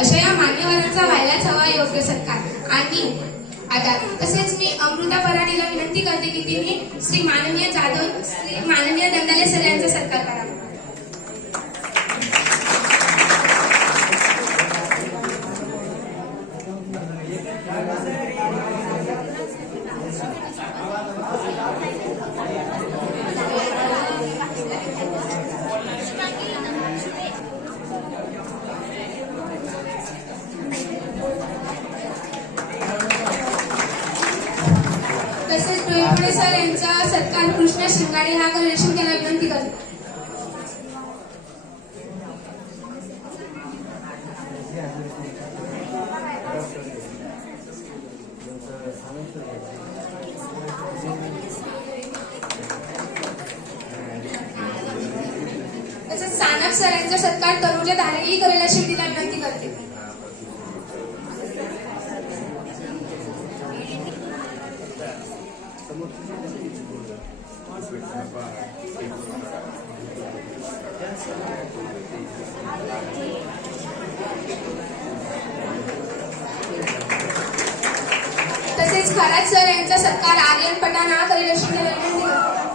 अशा या मान्यवरांचा व्हायलाच हवा योग्य सत्कार आणि आधार। तसेच मी अमृता पराडीला विनंती करते की तिने श्री माननीय दंदाले सर यांचा सत्कार करावा। तसेच डोईफोडे सर यांचा सत्कार कृष्णा शिंगाडे हा गणेशन केला विनंती करते। तसेच सानप सर यांचा सत्कार तनुजा धारेही करेल अशी तिला विनंती करते। तसेच खरात सर यांचा सत्कार आर्यन पठाण हा करेल अशी तिला विनंती करते।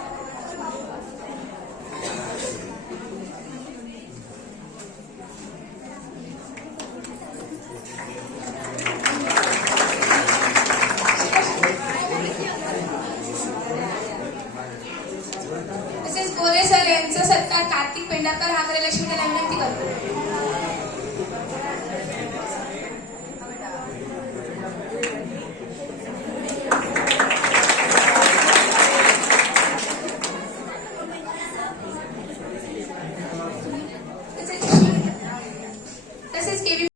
तसेच गोरे सर यांचा सत्कार कार्तिक पेंढारकर हा करेल अशी त्याला विनंती करतो। तसेच